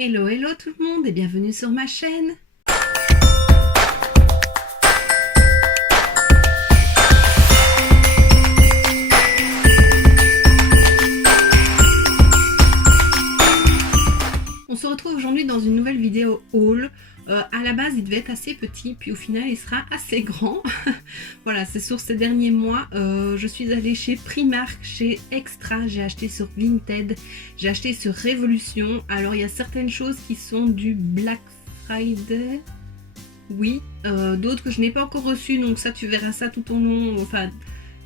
Hello hello tout le monde et bienvenue sur ma chaîne. On se retrouve aujourd'hui dans une nouvelle vidéo haul. À la base il devait être assez petit, puis au final il sera assez grand. Voilà, c'est sur ces derniers mois. Je suis allée chez Primark, chez Extra, j'ai acheté sur Vinted, j'ai acheté sur Révolution. Alors il y a certaines choses qui sont du Black Friday, oui, d'autres que je n'ai pas encore reçues, donc ça tu verras ça tout au long, enfin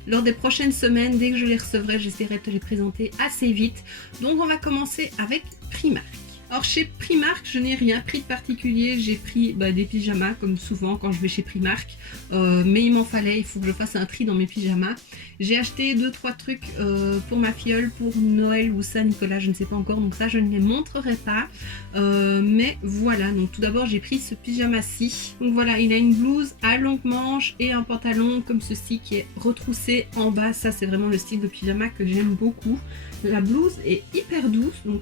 lors des prochaines semaines. Dès que je les recevrai, j'essaierai de te les présenter assez vite. Donc on va commencer avec Primark. Alors chez Primark, je n'ai rien pris de particulier, j'ai pris des pyjamas comme souvent quand je vais chez Primark, mais il m'en fallait, il faut que je fasse un tri dans mes pyjamas. J'ai acheté 2-3 trucs pour ma filleule, pour Noël ou Saint-Nicolas, je ne sais pas encore, donc ça je ne les montrerai pas, mais voilà. Donc tout d'abord j'ai pris ce pyjama-ci, donc voilà, il a une blouse à longue manche et un pantalon comme ceci qui est retroussé en bas. Ça c'est vraiment le style de pyjama que j'aime beaucoup. La blouse est hyper douce, donc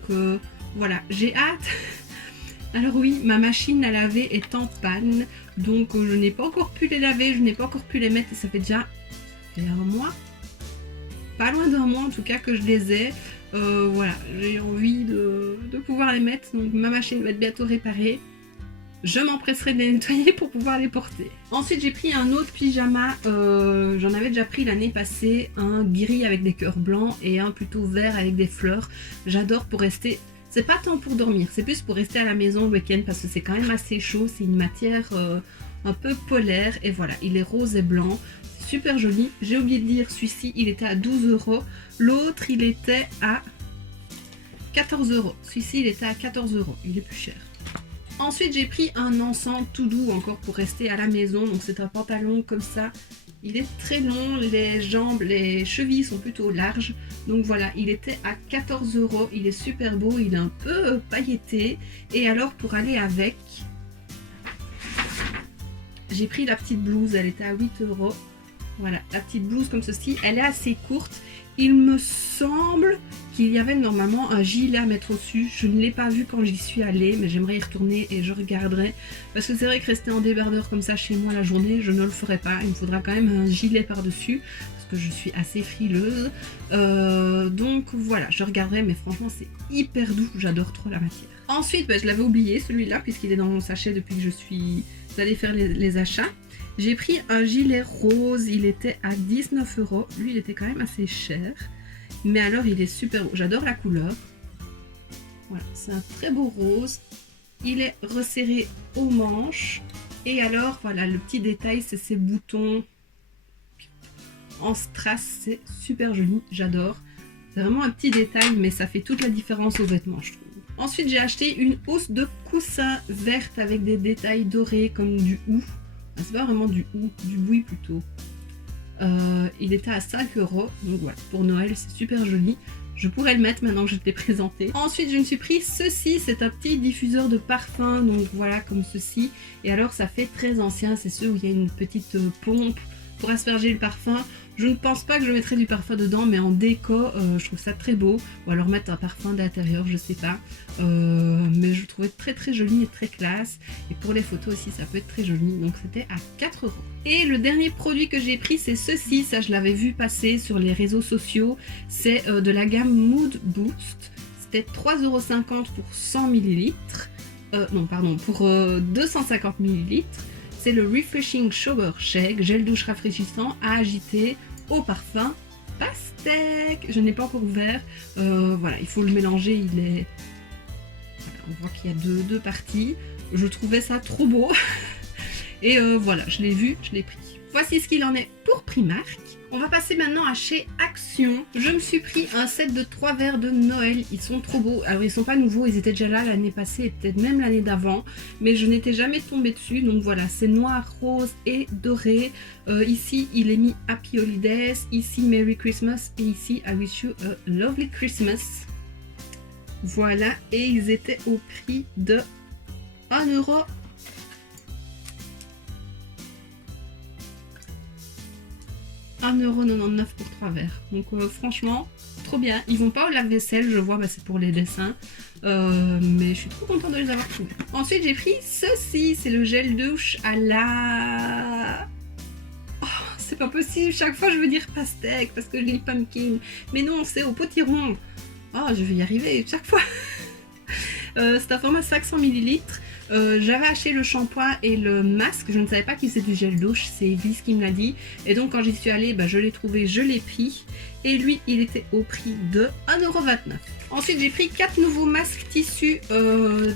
voilà, j'ai hâte. Alors oui, ma machine à laver est en panne, donc je n'ai pas encore pu les laver, je n'ai pas encore pu les mettre, et ça fait déjà un mois, pas loin d'un mois en tout cas que je les ai. Voilà, j'ai envie de pouvoir les mettre, donc ma machine va être bientôt réparée. Je m'empresserai de les nettoyer pour pouvoir les porter. Ensuite j'ai pris un autre pyjama, j'en avais déjà pris l'année passée, un gris avec des cœurs blancs et un plutôt vert avec des fleurs. J'adore pour rester... C'est pas tant pour dormir, c'est plus pour rester à la maison le week-end parce que c'est quand même assez chaud, c'est une matière un peu polaire, et voilà, il est rose et blanc, super joli. J'ai oublié de dire, celui-ci il était à 12 €, l'autre il était à 14 €, celui-ci il était à 14 €, il est plus cher. Ensuite j'ai pris un ensemble tout doux encore pour rester à la maison, donc c'est un pantalon comme ça. Il est très long, les jambes, les chevilles sont plutôt larges. Donc voilà, il était à 14 €, il est super beau, il est un peu pailleté. Et alors pour aller avec, j'ai pris la petite blouse, elle était à 8 €. Voilà, la petite blouse comme ceci, elle est assez courte. Il me semble qu'il y avait normalement un gilet à mettre au-dessus. Je ne l'ai pas vu quand j'y suis allée, mais j'aimerais y retourner et je regarderai. Parce que c'est vrai que rester en débardeur comme ça chez moi la journée, je ne le ferai pas. Il me faudra quand même un gilet par-dessus, parce que je suis assez frileuse. Donc voilà, je regarderai, mais franchement c'est hyper doux, j'adore trop la matière. Ensuite, je l'avais oublié celui-là, puisqu'il est dans mon sachet depuis que je suis allée faire les achats. J'ai pris un gilet rose, il était à 19 €. Lui, il était quand même assez cher. Mais alors, il est super beau. J'adore la couleur. Voilà, c'est un très beau rose. Il est resserré aux manches. Et alors, voilà, le petit détail, c'est ces boutons en strass. C'est super joli, j'adore. C'est vraiment un petit détail, mais ça fait toute la différence aux vêtements, je trouve. Ensuite, j'ai acheté une housse de coussin verte avec des détails dorés comme du hou. C'est pas vraiment du hou, du boui plutôt. Il était à 5 €, donc voilà, pour Noël c'est super joli. Je pourrais le mettre maintenant que je te l'ai présenté. Ensuite je me suis pris ceci, c'est un petit diffuseur de parfum, donc voilà, comme ceci. Et alors ça fait très ancien, c'est ceux où il y a une petite pompe pour asperger le parfum. Je ne pense pas que je mettrai du parfum dedans, mais en déco, je trouve ça très beau. Ou alors mettre un parfum d'intérieur, je sais pas. Mais je trouvais très très joli et très classe. Et pour les photos aussi, ça peut être très joli. Donc c'était à 4 €. Et le dernier produit que j'ai pris, c'est ceci. Ça, je l'avais vu passer sur les réseaux sociaux. C'est de la gamme Mood Boost. C'était 3,50 € pour 100 ml. Non, pardon, pour 250 ml. C'est le Refreshing Shower Shake, gel douche rafraîchissant à agiter au parfum pastèque. Je n'ai pas encore ouvert. Voilà, il faut le mélanger. Il est... Voilà, on voit qu'il y a deux parties. Je trouvais ça trop beau. Et voilà, je l'ai vu, je l'ai pris. Voici ce qu'il en est pour Primark. On va passer maintenant à chez Action. Je me suis pris un set de 3 verres de Noël. Ils sont trop beaux. Alors ils sont pas nouveaux, ils étaient déjà là l'année passée et peut-être même l'année d'avant. Mais je n'étais jamais tombée dessus. Donc voilà, c'est noir, rose et doré. Ici, il est mis Happy Holidays. Ici, Merry Christmas. Et ici, I wish you a lovely Christmas. Voilà, et ils étaient au prix de 1 €. 1,99 € pour 3 verres. Donc franchement, trop bien. Ils vont pas au lave-vaisselle, je vois, bah, c'est pour les dessins. Mais je suis trop contente de les avoir trouvés. Ensuite, j'ai pris ceci, c'est le gel douche à la... Oh, c'est pas possible, chaque fois je veux dire pastèque parce que je lis pumpkin. Mais non, c'est au potiron. Oh, je vais y arriver chaque fois. C'est un format 500 ml. J'avais acheté le shampoing et le masque, je ne savais pas qu'il c'était du gel douche, c'est Elise qui me l'a dit. Et donc quand j'y suis allée, bah, je l'ai trouvé, je l'ai pris. Et lui, il était au prix de 1,29 €. Ensuite, j'ai pris 4 nouveaux masques tissus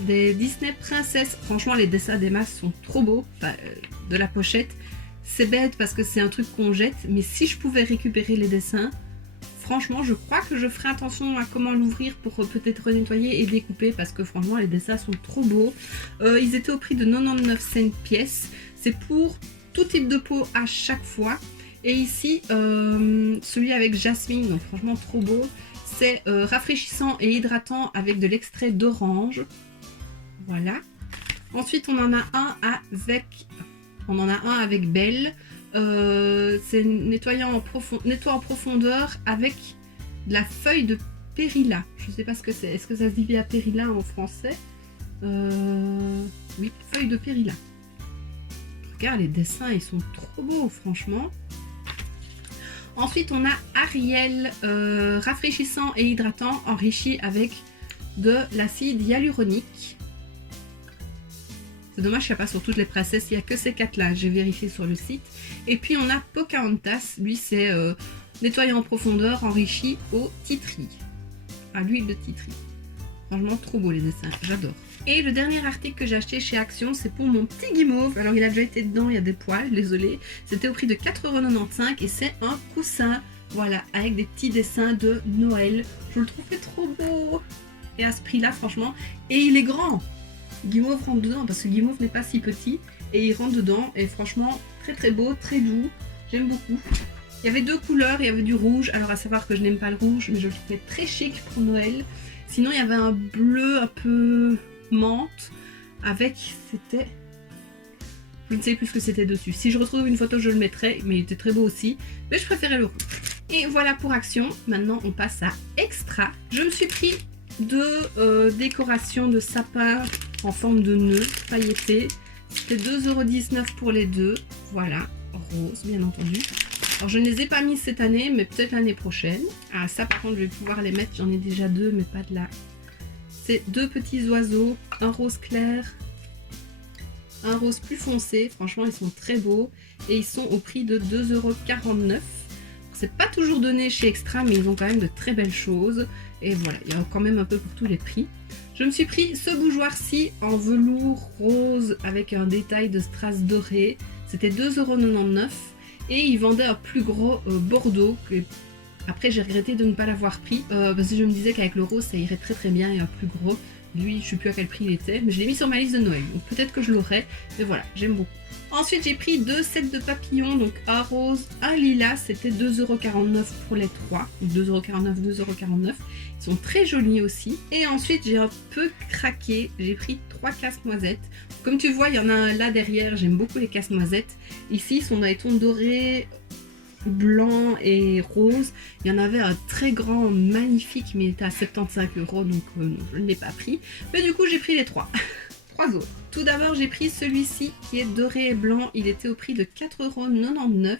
des Disney Princess. Franchement, les dessins des masques sont trop beaux, enfin, de la pochette. C'est bête parce que c'est un truc qu'on jette, mais si je pouvais récupérer les dessins, franchement, je crois que je ferai attention à comment l'ouvrir pour peut-être renettoyer et découper parce que franchement, les dessins sont trop beaux. Ils étaient au prix de 99 cents pièce. C'est pour tout type de peau à chaque fois. Et ici, celui avec jasmine, donc franchement trop beau. C'est rafraîchissant et hydratant avec de l'extrait d'orange. Voilà. Ensuite, on en a un avec Belle. C'est nettoyant en profondeur avec de la feuille de périlla. Je ne sais pas ce que c'est. Est-ce que ça se dit via périlla en français? Oui, feuille de périlla. Regarde, les dessins, ils sont trop beaux, franchement. Ensuite, on a Ariel, rafraîchissant et hydratant, enrichi avec de l'acide hyaluronique. C'est dommage qu'il n'y a pas sur toutes les princesses, il n'y a que ces 4-là, j'ai vérifié sur le site. Et puis on a Pocahontas, lui c'est nettoyant en profondeur, enrichi au titri, à l'huile de titri. Franchement trop beau les dessins, j'adore. Et le dernier article que j'ai acheté chez Action, c'est pour mon petit guimauve. Alors il a déjà été dedans, il y a des poils, désolé. C'était au prix de 4,95 € et c'est un coussin, voilà, avec des petits dessins de Noël. Je le trouvais trop beau. Et à ce prix-là, franchement, et il est grand. Guimauve rentre dedans parce que Guimauve n'est pas si petit et il rentre dedans et franchement très très beau, très doux, j'aime beaucoup. Il y avait 2 couleurs, il y avait du rouge, alors à savoir que je n'aime pas le rouge mais je le trouvais très chic pour Noël. Sinon il y avait un bleu un peu menthe avec, c'était, je ne sais plus ce que c'était dessus. Si je retrouve une photo je le mettrai, mais il était très beau aussi, mais je préférais le rouge. Et voilà pour Action. Maintenant on passe à Extra. Je me suis pris 2 décorations de sapin en forme de nœud pailleté. C'était 2,19 € pour les deux. Voilà, rose bien entendu. Alors je ne les ai pas mis cette année, mais peut-être l'année prochaine. Ah ça par contre je vais pouvoir les mettre, j'en ai déjà 2 mais pas de là. C'est 2 petits oiseaux, un rose clair, un rose plus foncé. Franchement ils sont très beaux et ils sont au prix de 2,49 €. C'est pas toujours donné chez Extra mais ils ont quand même de très belles choses. Et voilà, il y a quand même un peu pour tous les prix. Je me suis pris ce bougeoir-ci en velours rose avec un détail de strass doré. C'était 2,99 € et ils vendaient un plus gros bordeaux. Après j'ai regretté de ne pas l'avoir pris parce que je me disais qu'avec le rose ça irait très très bien et un plus gros. Lui je sais plus à quel prix il était mais je l'ai mis sur ma liste de Noël. Donc peut-être que je l'aurai. Mais voilà, j'aime beaucoup. Ensuite j'ai pris 2 sets de papillons, donc un rose, un lilas, c'était 2,49 € pour les 3, 2,49 €, 2,49 €, ils sont très jolis aussi. Et ensuite j'ai un peu craqué, j'ai pris 3 casse-noisettes. Comme tu vois il y en a un là derrière, j'aime beaucoup les casse-noisettes. Ici ils sont dans les tons dorés, blanc et rose. Il y en avait un très grand, magnifique, mais il était à 75 €, donc non, je ne l'ai pas pris. Mais du coup j'ai pris les 3. 3 autres. Tout d'abord j'ai pris celui-ci qui est doré et blanc, il était au prix de 4,99 €.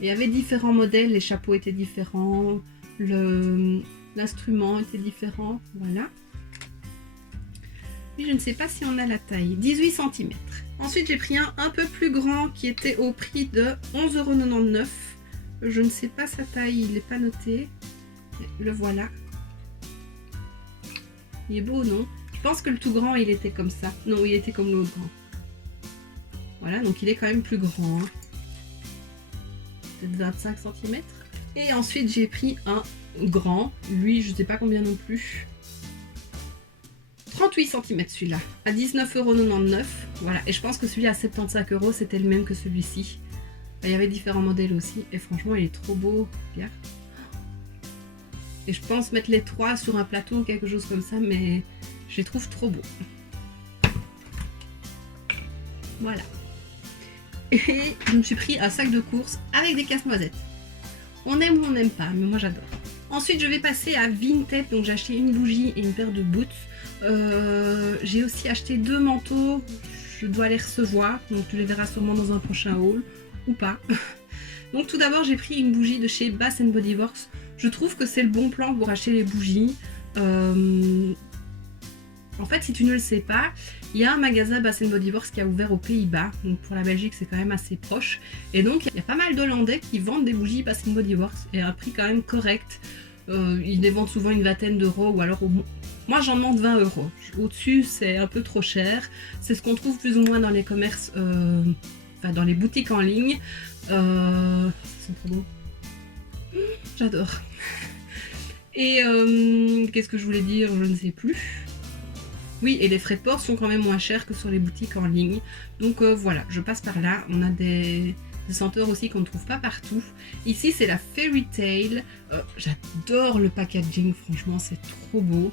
Il y avait différents modèles, les chapeaux étaient différents, l'instrument était différent, voilà. Puis je ne sais pas si on a la taille, 18 cm. Ensuite j'ai pris un peu plus grand qui était au prix de 11,99 €. Je ne sais pas sa taille, il n'est pas noté, le voilà. Il est beau non? Je pense que le tout grand il était comme ça. Non, il était comme l'autre grand. Voilà, donc il est quand même plus grand. Peut-être 25 cm. Et ensuite j'ai pris un grand. Lui, je ne sais pas combien non plus. 38 cm celui-là. À 19,99 €. Voilà, et je pense que celui à 75 € c'était le même que celui-ci. Il y avait différents modèles aussi. Et franchement, il est trop beau. Regarde. Et je pense mettre les 3 sur un plateau ou quelque chose comme ça, mais je les trouve trop beaux. Voilà. Et je me suis pris un sac de course avec des casse-noisettes. On aime ou on n'aime pas, mais moi j'adore. Ensuite je vais passer à Vinted, donc j'ai acheté une bougie et une paire de boots. J'ai aussi acheté 2 manteaux, je dois les recevoir, donc tu les verras sûrement dans un prochain haul, ou pas. Donc tout d'abord j'ai pris une bougie de chez Bath Body Works. Je trouve que c'est le bon plan pour acheter les bougies. En fait, si tu ne le sais pas, il y a un magasin Bath Body Works qui a ouvert aux Pays-Bas. Donc pour la Belgique, c'est quand même assez proche. Et donc il y a pas mal d'Hollandais qui vendent des bougies Bath Body Works et à un prix quand même correct. Ils les vendent souvent une vingtaine d'euros ou alors moi j'en demande 20 euros. Au-dessus, c'est un peu trop cher. C'est ce qu'on trouve plus ou moins dans les commerces, enfin dans les boutiques en ligne. C'est trop beau. J'adore. Et qu'est-ce que je voulais dire? Je ne sais plus. Oui, et les frais de port sont quand même moins chers que sur les boutiques en ligne. Donc voilà, je passe par là. On a des senteurs aussi qu'on ne trouve pas partout. Ici, c'est la Fairy Tale. J'adore le packaging, franchement, c'est trop beau.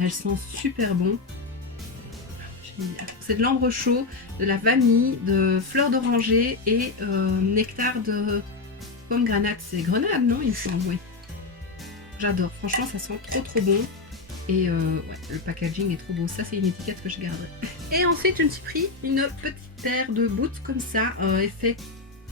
Elle sent super bon. C'est de l'ambre chaud, de la vanille, de fleurs d'oranger et nectar de pomme granate. C'est grenade, non? Il me semble, oui. J'adore, franchement, ça sent trop bon. Et ouais, le packaging est trop beau. Ça, c'est une étiquette que je garderai. Et ensuite, je me suis pris une petite paire de boots comme ça, effet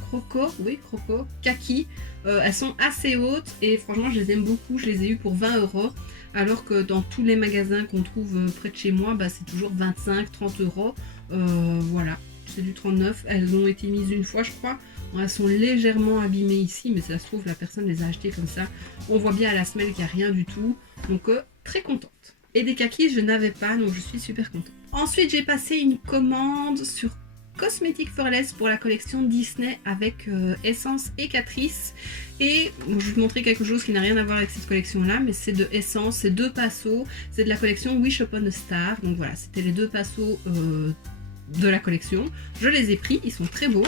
croco, oui, croco, kaki. Elles sont assez hautes et franchement, je les aime beaucoup. Je les ai eues pour 20 euros. Alors que dans tous les magasins qu'on trouve près de chez moi, bah, c'est toujours 25-30 euros. Voilà, c'est du 39. Elles ont été mises une fois, je crois. Elles sont légèrement abîmées ici, mais ça se trouve, la personne les a achetées comme ça. On voit bien à la semelle qu'il n'y a rien du tout. Donc, très contente. Et des kakis, je n'avais pas, donc je suis super contente. Ensuite, j'ai passé une commande sur Cosmetic for Less pour la collection Disney avec Essence et Catrice. Et bon, je vais vous montrer quelque chose qui n'a rien à voir avec cette collection-là, mais c'est de Essence, c'est 2 pinceaux. C'est de la collection Wish Upon a Star. Donc voilà, c'était les 2 pinceaux de la collection. Je les ai pris, ils sont très beaux.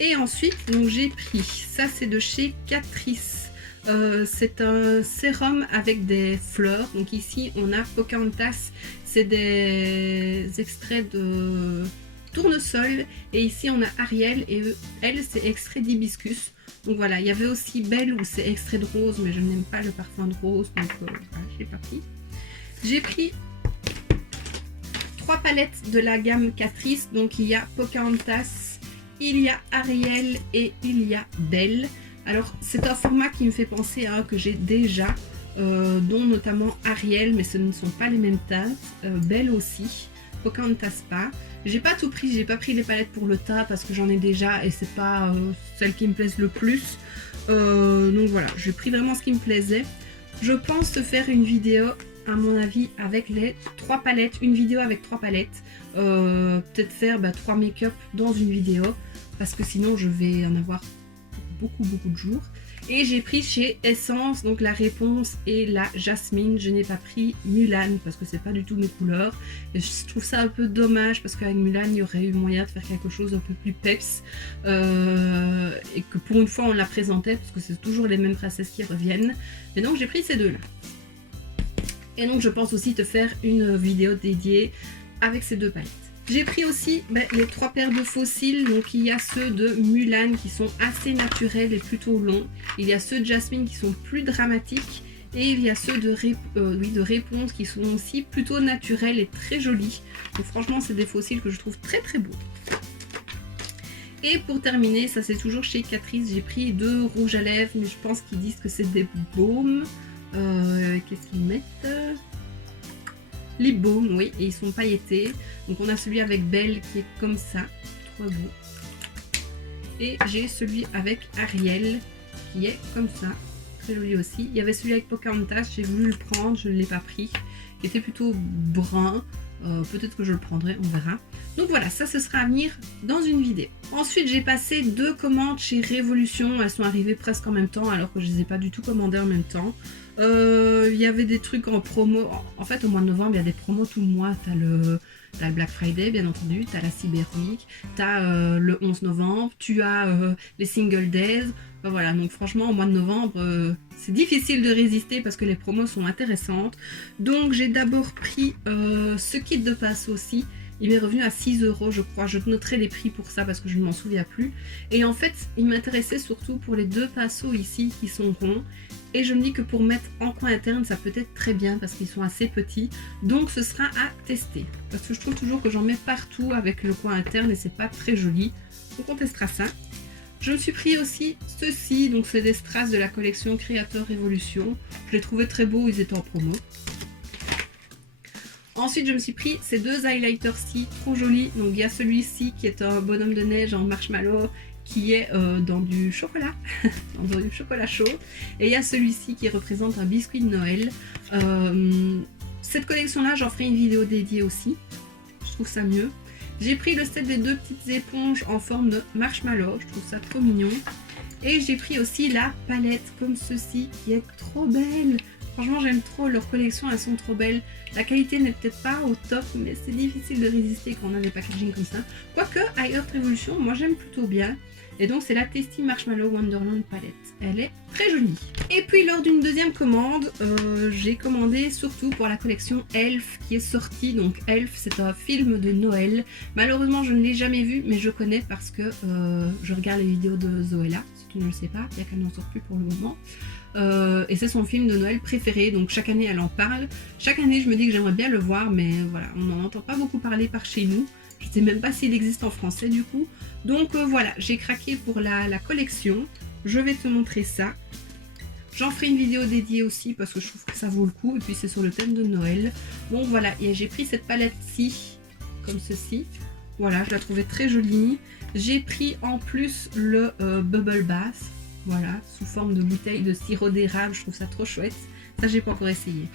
Et ensuite, donc j'ai pris, ça c'est de chez Catrice. C'est un sérum avec des fleurs. Donc ici on a Pocahontas, c'est des extraits de tournesol. Et ici on a Ariel et elle c'est extrait d'hibiscus. Donc voilà, il y avait aussi Belle où c'est extrait de rose, mais je n'aime pas le parfum de rose, donc voilà, je l'ai pas pris. J'ai pris 3 palettes de la gamme Catrice. Donc il y a Pocahontas, il y a Ariel et il y a Belle. Alors c'est un format qui me fait penser à un que j'ai déjà, dont notamment Ariel, mais ce ne sont pas les mêmes teintes. Belle aussi, Pocahontas pas. J'ai pas tout pris, j'ai pas pris les palettes pour le tas parce que j'en ai déjà et c'est pas celles qui me plaisent le plus. Donc voilà, j'ai pris vraiment ce qui me plaisait. Je pense te faire une vidéo, à mon avis, avec les 3 palettes, une vidéo avec 3 palettes. Peut-être faire 3 make-up dans une vidéo parce que sinon je vais en avoir beaucoup de jours. Et j'ai pris chez Essence donc la Réponse et la Jasmine. Je n'ai pas pris Mulan parce que c'est pas du tout mes couleurs et je trouve ça un peu dommage parce qu'avec Mulan il y aurait eu moyen de faire quelque chose un peu plus peps et que pour une fois on la présentait parce que c'est toujours les mêmes princesses qui reviennent. Mais donc j'ai pris ces 2 là et donc je pense aussi te faire une vidéo dédiée avec ces 2 palettes. J'ai pris aussi les 3 paires de faux cils. Donc il y a ceux de Mulan qui sont assez naturels et plutôt longs. Il y a ceux de Jasmine qui sont plus dramatiques. Et il y a ceux de Réponse qui sont aussi plutôt naturels et très jolis. Donc franchement c'est des faux cils que je trouve très beaux. Et pour terminer, ça c'est toujours chez Catrice, j'ai pris 2 rouges à lèvres. Mais je pense qu'ils disent que c'est des baumes. Qu'est-ce qu'ils mettent ? Lip Balm, oui, et ils sont pailletés. Donc on a celui avec Belle qui est comme ça, trop beau. Et j'ai celui avec Ariel qui est comme ça, très joli aussi. Il y avait celui avec Pocahontas, j'ai voulu le prendre, je ne l'ai pas pris, qui était plutôt brun. Peut-être que je le prendrai, on verra. Donc voilà, ça ce sera à venir dans une vidéo. Ensuite j'ai passé 2 commandes chez Révolution. Elles sont arrivées presque en même temps alors que je ne les ai pas du tout commandées en même temps. Il y avait des trucs en promo. En fait au mois de novembre il y a des promos tout le mois. T'as le Black Friday bien entendu, t'as la Cyber Week, t'as le 11 novembre, tu as les Single Days. Enfin, voilà, donc franchement au mois de novembre c'est difficile de résister parce que les promos sont intéressantes. Donc j'ai d'abord pris ce kit de passe aussi. Il m'est revenu à 6 € je crois. Je te noterai les prix pour ça parce que je ne m'en souviens plus. Et en fait, il m'intéressait surtout pour les 2 pinceaux ici qui sont ronds. Et je me dis que pour mettre en coin interne, ça peut être très bien parce qu'ils sont assez petits. Donc ce sera à tester. Parce que je trouve toujours que j'en mets partout avec le coin interne et c'est pas très joli. Donc on testera ça. Je me suis pris aussi ceux-ci. Donc c'est des strass de la collection Creator Evolution. Je les trouvais très beaux, ils étaient en promo. Ensuite, je me suis pris ces 2 highlighters-ci, trop jolis. Donc, il y a celui-ci qui est un bonhomme de neige en marshmallow qui est dans du chocolat, dans du chocolat chaud. Et il y a celui-ci qui représente un biscuit de Noël. Cette collection-là, j'en ferai une vidéo dédiée aussi. Je trouve ça mieux. J'ai pris le set des 2 petites éponges en forme de marshmallow. Je trouve ça trop mignon. Et j'ai pris aussi la palette comme ceci qui est trop belle. Franchement, j'aime trop leur collection, elles sont trop belles. La qualité n'est peut-être pas au top, mais c'est difficile de résister quand on a des packaging comme ça. Quoique, iHeart Revolution, moi j'aime plutôt bien. Et donc, c'est la Tasty Marshmallow Wonderland Palette. Elle est très jolie. Et puis, lors d'une deuxième commande, j'ai commandé surtout pour la collection Elf qui est sortie. Donc, Elf, c'est un film de Noël. Malheureusement, je ne l'ai jamais vu, mais je connais parce que je regarde les vidéos de Zoella. Si tu ne le sais pas, bien qu'elle n'en sort plus pour le moment. Et c'est son film de Noël préféré, donc chaque année elle en parle. Chaque année je me dis que j'aimerais bien le voir, mais voilà, on n'en entend pas beaucoup parler par chez nous. Je ne sais même pas s'il existe en français du coup. Donc voilà, j'ai craqué pour la collection. Je vais te montrer ça. J'en ferai une vidéo dédiée aussi parce que je trouve que ça vaut le coup. Et puis c'est sur le thème de Noël. Bon voilà, et j'ai pris cette palette-ci, comme ceci. Voilà, je la trouvais très jolie. J'ai pris en plus le Bubble Bath. Voilà, sous forme de bouteille de sirop d'érable, je trouve ça trop chouette. Ça, j'ai pas encore essayé.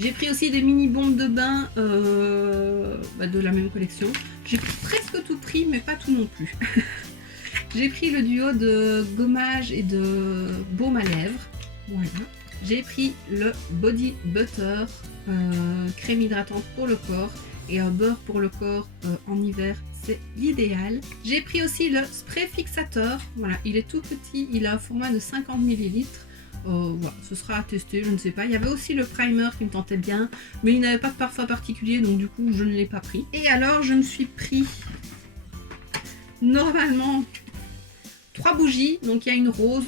J'ai pris aussi des mini bombes de bain de la même collection. J'ai presque tout pris, mais pas tout non plus. J'ai pris le duo de gommage et de baume à lèvres. Voilà. J'ai pris le Body Butter, crème hydratante pour le corps. Et un beurre pour le corps en hiver, c'est l'idéal. J'ai pris aussi le spray fixateur. Voilà, il est tout petit, il a un format de 50 ml. Voilà, ce sera à tester, je ne sais pas. Il y avait aussi le primer qui me tentait bien, mais il n'avait pas de parfum particulier, donc du coup, je ne l'ai pas pris. Et alors, je me suis pris normalement 3 bougies. Donc, il y a une rouge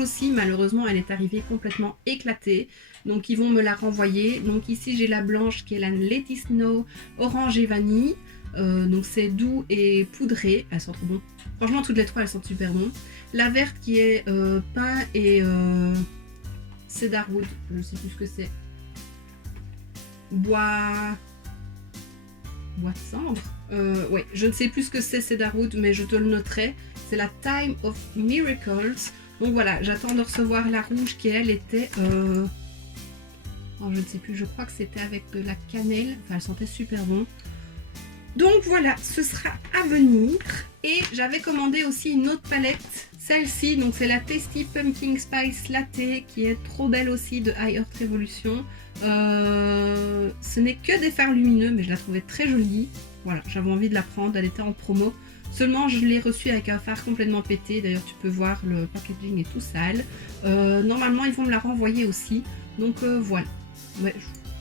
aussi. Malheureusement, elle est arrivée complètement éclatée. Donc, ils vont me la renvoyer. Donc, ici, j'ai la blanche qui est la Let It Snow orange et vanille. Donc, c'est doux et poudré. Elles sont trop bonnes. Franchement, toutes les 3, elles sentent super bon. La verte qui est pain et cedarwood. Je ne sais plus ce que c'est. Bois de cendre. Ouais, je ne sais plus ce que c'est cedarwood, mais je te le noterai. C'est la Time of Miracles. Donc voilà, j'attends de recevoir la rouge qui elle était... Oh, je ne sais plus, je crois que c'était avec de la cannelle. Enfin, elle sentait super bon. Donc voilà, ce sera à venir. Et j'avais commandé aussi une autre palette. Celle-ci, donc c'est la Tasty Pumpkin Spice Latte qui est trop belle aussi de iHeart Revolution. Ce n'est que des fards lumineux, mais je la trouvais très jolie. Voilà, j'avais envie de la prendre, elle était en promo. Seulement, je l'ai reçue avec un fard complètement pété. D'ailleurs, tu peux voir le packaging est tout sale. Normalement, ils vont me la renvoyer aussi. Donc voilà. Ouais,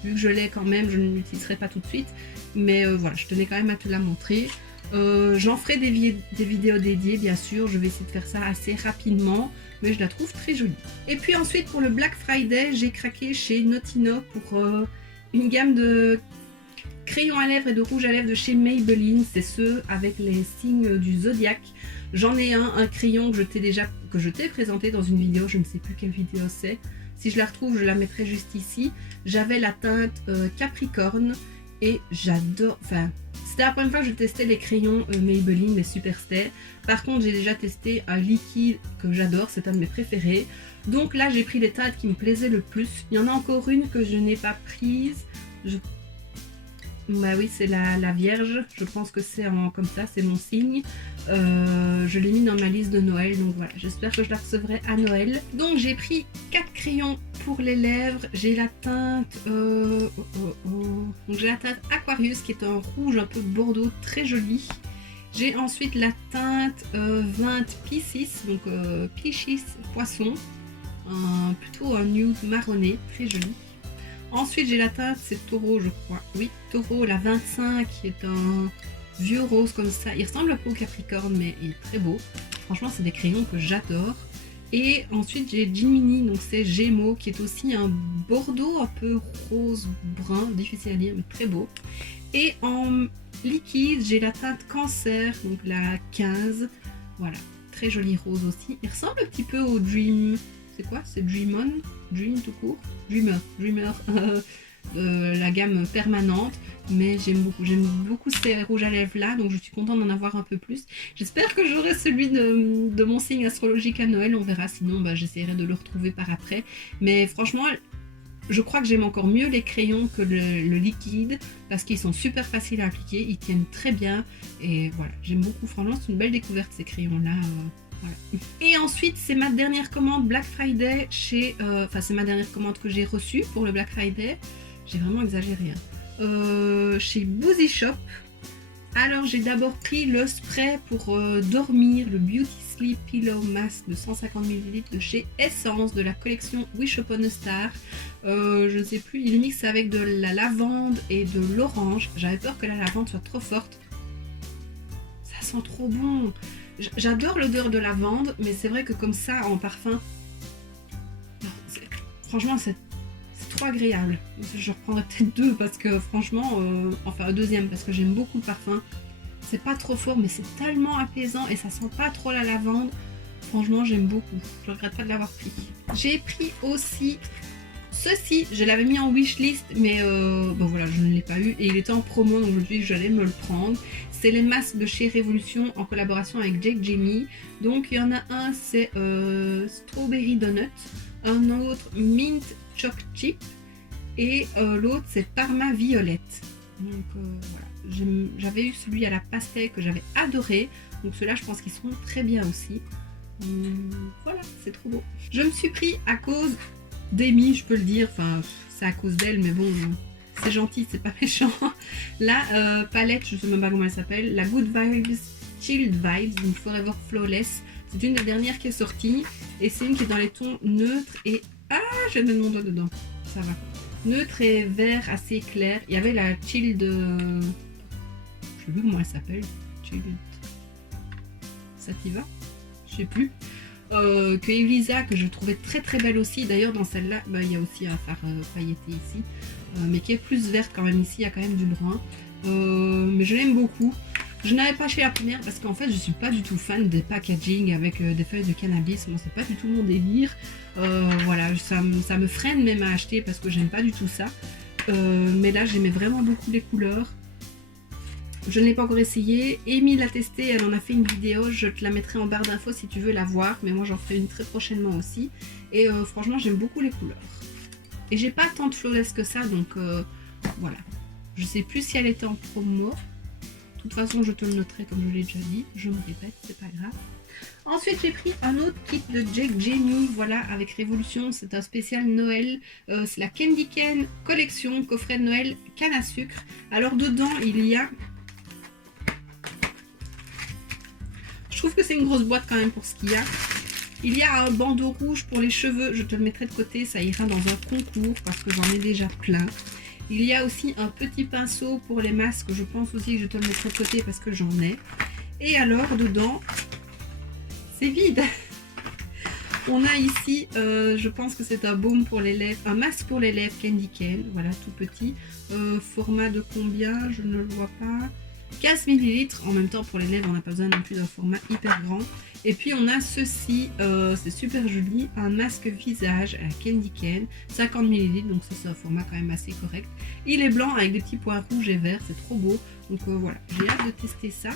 vu que je l'ai quand même, je ne l'utiliserai pas tout de suite. Mais voilà, je tenais quand même à te la montrer. J'en ferai des vidéos dédiées, bien sûr. Je vais essayer de faire ça assez rapidement. Mais je la trouve très jolie. Et puis ensuite, pour le Black Friday, j'ai craqué chez Notino pour une gamme de crayons à lèvres et de rouge à lèvres de chez Maybelline. C'est ceux avec les signes du zodiaque. J'en ai un crayon que je t'ai présenté dans une vidéo. Je ne sais plus quelle vidéo c'est. Si je la retrouve, je la mettrai juste ici. J'avais la teinte Capricorne et j'adore... Enfin, c'était la première fois que je testais les crayons Maybelline, les Superstar. Par contre, j'ai déjà testé un liquide que j'adore, c'est un de mes préférés. Donc là, j'ai pris les teintes qui me plaisaient le plus. Il y en a encore une que je n'ai pas prise. Bah oui, c'est la Vierge. Je pense que c'est comme ça, c'est mon signe. Je l'ai mis dans ma liste de Noël. Donc voilà, j'espère que je la recevrai à Noël. Donc j'ai pris 4 crayons pour les lèvres. J'ai la teinte... Donc j'ai la teinte Aquarius qui est un rouge un peu bordeaux très joli. J'ai ensuite la teinte 20 Piscis, donc Piscis poisson. Plutôt un nude marronné, très joli. Ensuite, j'ai la teinte, c'est Taureau, je crois. Oui, Taureau, la 25, qui est un vieux rose comme ça. Il ressemble un peu au Capricorne, mais il est très beau. Franchement, c'est des crayons que j'adore. Et ensuite, j'ai Jiminy, donc c'est Gémeaux, qui est aussi un bordeaux un peu rose-brun, difficile à dire, mais très beau. Et en liquide, j'ai la teinte Cancer, donc la 15. Voilà, très joli rose aussi. Il ressemble un petit peu au Dream. C'est quoi? C'est Dream On? Dream tout court? Dreamer. La gamme permanente, mais j'aime beaucoup ces rouges à lèvres là, donc je suis contente d'en avoir un peu plus. J'espère que j'aurai celui de mon signe astrologique à Noël, on verra, sinon j'essaierai de le retrouver par après. Mais franchement, je crois que j'aime encore mieux les crayons que le liquide, parce qu'ils sont super faciles à appliquer, ils tiennent très bien, et voilà, j'aime beaucoup. Franchement, c'est une belle découverte ces crayons là. Voilà. Et ensuite, c'est ma dernière commande Black Friday c'est ma dernière commande que j'ai reçue pour le Black Friday. J'ai vraiment exagéré. Chez Boozy Shop. Alors, j'ai d'abord pris le spray pour dormir, le Beauty Sleep Pillow Mask de 150 ml de chez Essence, de la collection Wish Upon a Star. Je ne sais plus, il mixe avec de la lavande et de l'orange. J'avais peur que la lavande soit trop forte. Ça sent trop bon. J'adore l'odeur de lavande, mais c'est vrai que comme ça, en parfum, franchement, c'est trop agréable. Je reprendrai peut-être deux parce que franchement, enfin un deuxième parce que j'aime beaucoup le parfum. C'est pas trop fort, mais c'est tellement apaisant et ça sent pas trop la lavande. Franchement, j'aime beaucoup. Je regrette pas de l'avoir pris. J'ai pris aussi ceci. Je l'avais mis en wishlist, mais voilà, je ne l'ai pas eu et il était en promo, donc je me suis dit que j'allais me le prendre. C'est les masques de chez Révolution en collaboration avec Jake Jamie. Donc il y en a un, c'est Strawberry Donut, un autre Mint Choc Chip et l'autre c'est Parma Violette. Donc voilà, j'avais eu celui à la pastel que j'avais adoré. Donc ceux-là, je pense qu'ils seront très bien aussi. Voilà, c'est trop beau. Je me suis pris à cause d'Amy, je peux le dire. Enfin, c'est à cause d'elle, mais bon... C'est gentil, c'est pas méchant. La palette, je sais même pas comment elle s'appelle, la Good Vibes Chilled Vibes, donc Forever Flawless. C'est une des dernières qui est sortie et c'est une qui est dans les tons neutres et... Ah, j'ai mis mon doigt dedans. Ça va. Neutre et vert assez clair. Il y avait la Chilled... Je sais plus comment elle s'appelle. Chilled... Sativa? Je sais plus. Que Elisa, que je trouvais très très belle aussi. D'ailleurs, dans celle-là, il y a aussi un fard pailleté ici. Mais qui est plus verte quand même ici, il y a quand même du brun. Mais je l'aime beaucoup. Je n'avais pas acheté la première parce qu'en fait je suis pas du tout fan des packaging avec des feuilles de cannabis. Moi c'est pas du tout mon délire. Voilà, ça me freine même à acheter parce que j'aime pas du tout ça. Mais là j'aimais vraiment beaucoup les couleurs. Je ne l'ai pas encore essayé. Amy l'a testé, elle en a fait une vidéo. Je te la mettrai en barre d'infos si tu veux la voir. Mais moi j'en ferai une très prochainement aussi. Et franchement j'aime beaucoup les couleurs. Et j'ai pas tant de flawless que ça, donc voilà. Je sais plus si elle était en promo. De toute façon, je te le noterai comme je l'ai déjà dit. Je me répète, c'est pas grave. Ensuite, j'ai pris un autre kit de Jake Jamie, voilà, avec Révolution. C'est un spécial Noël. C'est la Candy Cane collection, coffret de Noël, canne à sucre. Alors dedans, il y a... Je trouve que c'est une grosse boîte quand même pour ce qu'il y a. Il y a un bandeau rouge pour les cheveux, je te le mettrai de côté, ça ira dans un concours parce que j'en ai déjà plein. Il y a aussi un petit pinceau pour les masques, je pense aussi que je te le mettrai de côté parce que j'en ai. Et alors dedans, c'est vide. On a ici, je pense que c'est un baume pour les lèvres, un masque pour les lèvres Candy Cane, voilà tout petit. Format de combien? Je ne le vois pas. 15 ml, en même temps pour les lèvres on n'a pas besoin non plus d'un format hyper grand. Et puis on a ceci, c'est super joli, un masque visage à la Candy Cane, 50 ml, donc ça c'est un format quand même assez correct. Il est blanc avec des petits points rouges et verts, c'est trop beau. Donc voilà, j'ai hâte de tester ça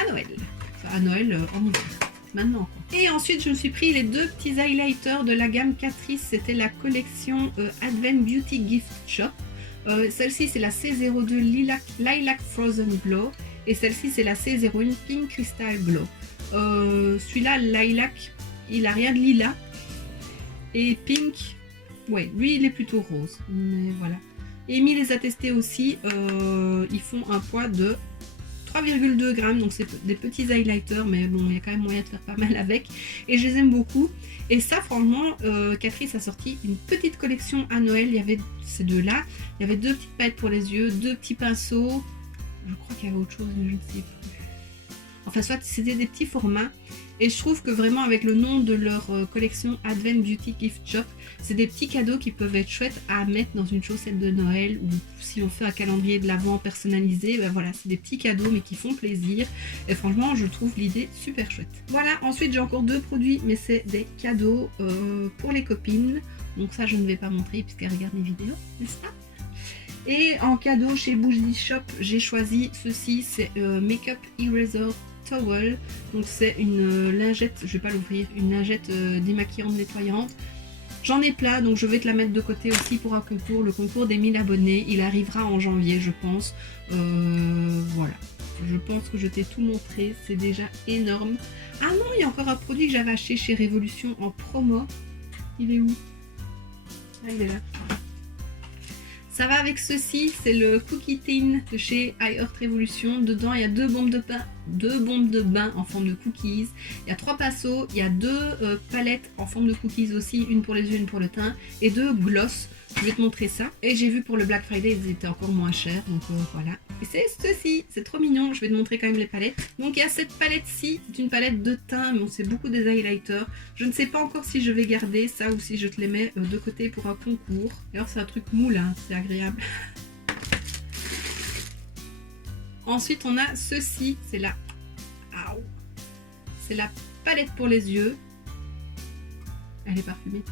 à Noël. Enfin, à Noël en hiver, maintenant quoi. Et ensuite je me suis pris les deux petits highlighters de la gamme Catrice, c'était la collection Advent Beauty Gift Shop. Celle-ci c'est la C02 Lilac Frozen Glow et celle-ci c'est la C01 Pink Crystal Glow. Celui-là, Lilac, il a rien de lilas. Et Pink, ouais, lui il est plutôt rose. Mais voilà. Amy les a testés aussi. Ils font un poids de 3,2 grammes, donc c'est des petits highlighters, mais bon, il y a quand même moyen de faire pas mal avec. Et je les aime beaucoup. Et ça, franchement, Catrice a sorti une petite collection à Noël. Il y avait ces deux-là. Il y avait 2 petites palettes pour les yeux, 2 petits pinceaux. Je crois qu'il y avait autre chose, mais je ne sais plus. Enfin, soit c'était des petits formats. Et je trouve que vraiment avec le nom de leur collection Advent Beauty Gift Shop, c'est des petits cadeaux qui peuvent être chouettes à mettre dans une chaussette de Noël, ou si on fait un calendrier de l'Avent personnalisé, ben voilà, c'est des petits cadeaux mais qui font plaisir. Et franchement, je trouve l'idée super chouette. Voilà, ensuite j'ai encore 2 produits, mais c'est des cadeaux pour les copines. Donc ça, je ne vais pas montrer puisqu'elles regardent mes vidéos, n'est-ce pas? Et en cadeau chez Bougie Shop, j'ai choisi ceci, c'est Makeup Eraser Towel. Donc c'est une lingette, je vais pas l'ouvrir, une lingette démaquillante nettoyante. J'en ai plein, donc je vais te la mettre de côté aussi pour un concours, le concours des 1000 abonnés. Il arrivera en janvier, je pense. Voilà, je pense que je t'ai tout montré, c'est déjà énorme. Ah non, il y a encore un produit que j'avais acheté chez Révolution en promo. Il est où? Ah, il est là. Ça va avec ceci, c'est le Cookie Tin de chez iHeart Revolution. Dedans, il y a 2 bombes de bain en forme de cookies. Il y a 3 pinceaux, il y a 2 palettes en forme de cookies aussi, une pour les yeux, une pour le teint, et 2 gloss. Je vais te montrer ça. Et j'ai vu pour le Black Friday, ils étaient encore moins chers, donc voilà. Et c'est ceci, c'est trop mignon. Je vais te montrer quand même les palettes. Donc il y a cette palette-ci, c'est une palette de teint, mais on sait beaucoup des highlighters. Je ne sais pas encore si je vais garder ça ou si je te les mets de côté pour un concours. D'ailleurs, c'est un truc moule, hein, c'est agréable. Ensuite, on a ceci, c'est la... C'est la palette pour les yeux. Elle est parfumée.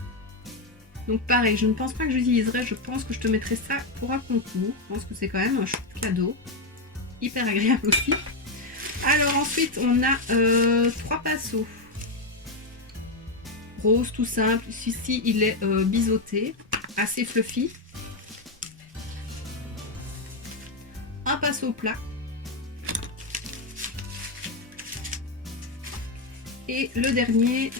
Donc pareil, je ne pense pas que j'utiliserai, je pense que je te mettrai ça pour un concours. Je pense que c'est quand même un chouette cadeau. Hyper agréable aussi. Alors ensuite, on a 3 pinceaux. Rose, tout simple. Ici, il est biseauté, assez fluffy. Un pinceau plat. Et le dernier,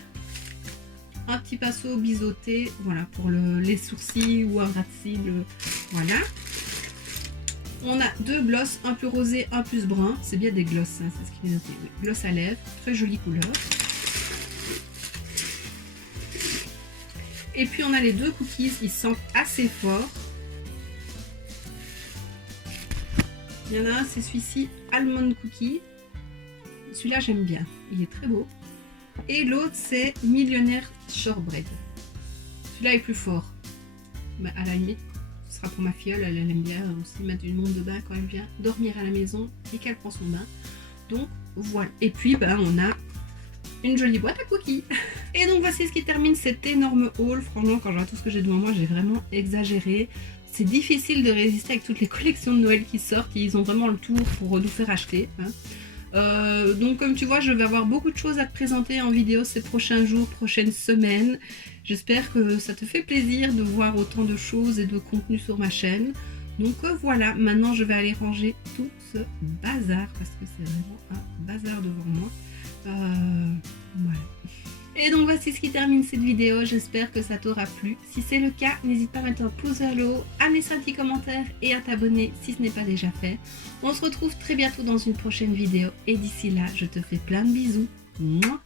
un petit pinceau biseauté, voilà, pour les sourcils ou un gratte-cils, voilà. On a 2 glosses, un plus rosé, un plus brun. C'est bien des glosses, hein, c'est ce qu'il est noté. Oui. Gloss à lèvres, très jolie couleur. Et puis on a les 2 cookies, ils sentent assez fort. Il y en a un, c'est celui-ci, Almond Cookie. Celui-là, j'aime bien, il est très beau. Et l'autre, c'est Millionnaire Shortbread. Celui-là est plus fort. Mais à la limite, ce sera pour ma filleule, elle aime bien aussi mettre une montre de bain quand elle vient dormir à la maison et qu'elle prend son bain. Donc voilà. Et puis, ben, on a une jolie boîte à cookies. Et donc voici ce qui termine cet énorme haul. Franchement, quand je vois tout ce que j'ai devant moi, j'ai vraiment exagéré. C'est difficile de résister avec toutes les collections de Noël qui sortent. Ils ont vraiment le tour pour nous faire acheter, hein. Donc comme tu vois, je vais avoir beaucoup de choses à te présenter en vidéo ces prochains jours, prochaines semaines. J'espère que ça te fait plaisir de voir autant de choses et de contenu sur ma chaîne. Donc voilà, maintenant je vais aller ranger tout ce bazar parce que c'est vraiment un bazar devant moi. Voilà. Et donc voici ce qui termine cette vidéo, j'espère que ça t'aura plu. Si c'est le cas, n'hésite pas à mettre un pouce vers le haut, à me laisser un petit commentaire et à t'abonner si ce n'est pas déjà fait. On se retrouve très bientôt dans une prochaine vidéo et d'ici là, je te fais plein de bisous. Mouah.